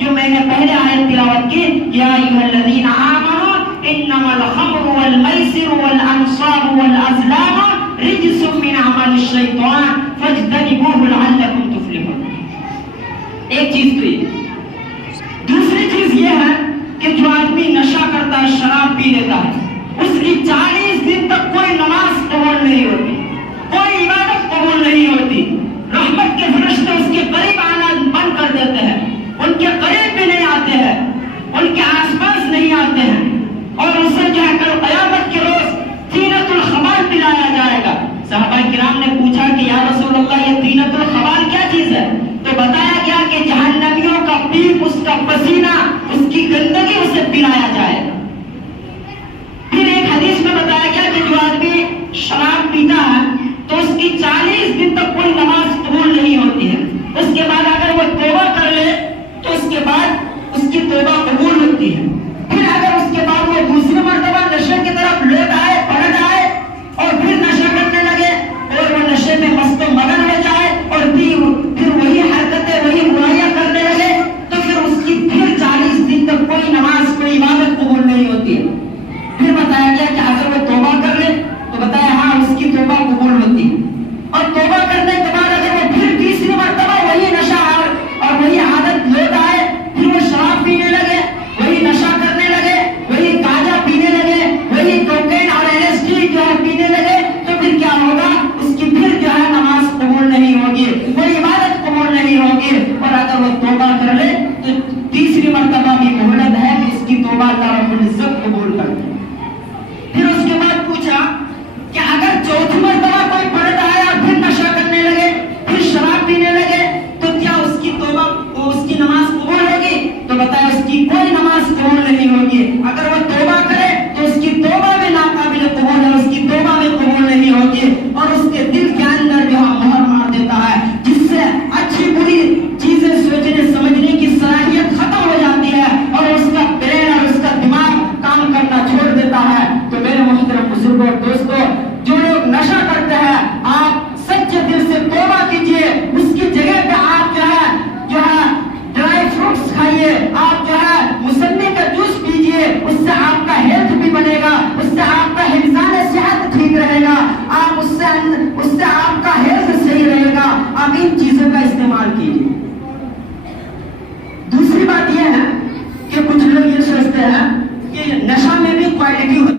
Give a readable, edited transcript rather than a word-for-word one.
جو میں نے پہلے آیت تلاوت کی، یا ایھا الذین آمنوا انما الخمر والمیسر والانصاب والازلام رجس من عمل الشیطان فاجتنبوه لعلکم تفلحون۔ ایک چیز تو یہ، دوسری چیز یہ ہے کہ جو آدمی نشہ کرتا ہے، شراب پی لیتا ہے، اس کی 40 دن تک کوئی نماز قبول نہیں ہوتی، کوئی عبادت قبول نہیں ہوتی، رحمت کے فرشتے اس کے قریب آنا بند کر دیتے ہیں، ان کے قریب بھی نہیں آتے ہیں، ان کے آس پاس نہیں آتے ہیں، اور اسے جو ہے کل قیامت کے روز طینۃ الخبال پلایا جائے گا۔ صحابہ کرام نے پوچھا کہ یا رسول اللہ یہ طینۃ الخبال کیا چیز ہے؟ تو بتایا گیا کہ جہنمیوں کا پیپ، اس کا پسینہ، اس کی گندگی اسے پلایا جائے گا۔ پھر ایک حدیث میں بتایا گیا کہ جو آدمی شراب پیتا ہے تو اس کی 40 دن تک کوئی نماز قبول نہیں ہوتی ہے، اس کے بعد اگر وہ توبہ کر لے تو اس کے بعد اس کی توبہ قبول ہوتی ہے۔ پھر اگر اس کے بعد وہ دوسری مرتبہ نشے کی طرف لوٹ آئے، پلٹ آئے اور پھر نشہ کرنے لگے اور وہ نشے میں مست و مگن ہو جائے اور پھر وہی حرکتیں، وہی برائیاں کرنے لگے تو پھر اس کی پھر 40 دن تک کوئی نماز، کوئی عبادت قبول نہیں ہوتی ہے۔ پھر بتایا گیا کہ اگر وہ توبہ کر لے تو بتایا ہاں اس کی توبہ قبول ہوتی ہے، اور توبہ کرنے کے بعد اگر وہ پھر تیسری مرتبہ وہی نشہ اور وہی عادت لوٹ آئے، پھر وہ شراب پینے لگے، وہی نشہ کرنے لگے، وہی گانجا پینے لگے، وہی کوکین اور LSD جو ہے پینے لگے، تو پھر کیا ہوگا؟ اس کی پھر جو ہے نماز قبول نہیں ہوگی، کوئی عبادت قبول نہیں ہوگی، اور اگر وہ توبہ کر لے تو تیسری مرتبہ بھی مہلت ہے کہ اس کی توبہ اللہ رب العزت قبول کر لے۔ پھر اس کے بعد پوچھا کہ اگر چوتھی مرتبہ کوئی پلٹ آیا، پھر نشہ کرنے لگے، پھر شراب پینے لگے، تو کیا اس کی توبہ، اس کی نماز قبول ہوگی؟ تو بتایا اس کی کوئی نماز قبول نہیں ہوگی۔ اگر وہ توبہ کرے تو اس کی توبہ بھی ناقابل قبول ہے، اس کی توبہ بھی قبول نہیں ہوگی، اور اس کے دل کے اندر جو مہر مار دیتا ہے، جس سے اچھی بری چیزیں سوچنے